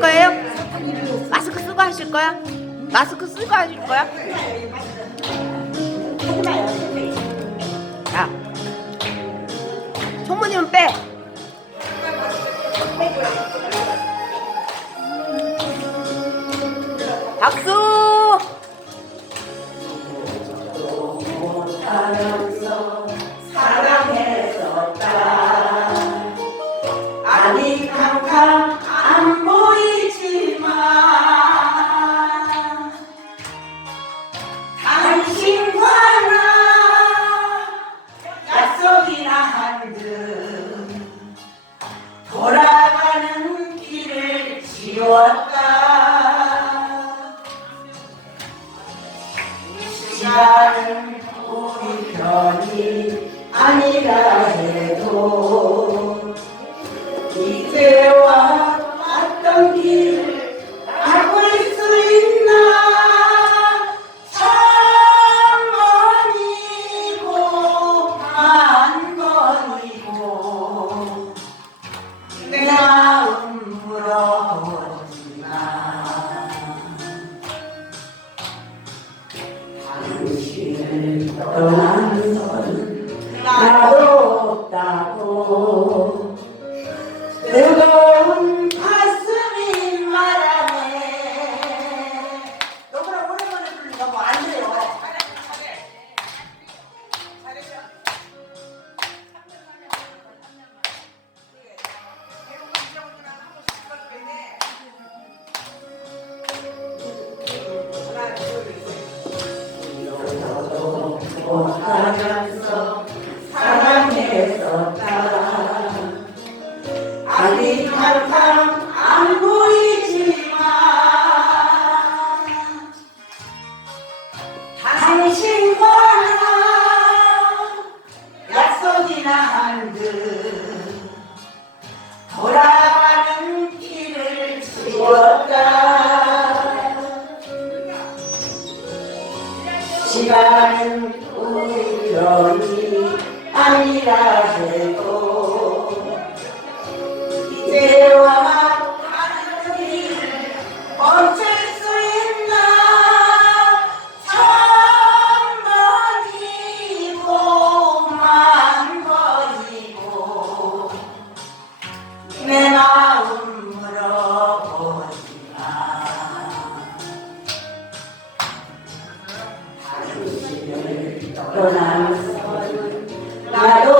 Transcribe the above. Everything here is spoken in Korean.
거예요? 마스크 쓰고 하실 거야? 마스크 쓰고 하실 거야? 자, 총무님은 빼. 박수. 시간은 우리 편이 아니라 해도 이제와 왔던 길을 바꿀 수 있나 천 번이고 만 건 나도 없다고 하면서 사랑했었다 아직 한참 안 보이지만 당신과 나 약속이나 한듯 돌아가는 길을 지웠다. 시간은 편이 아니라 해도 이제와 ございます。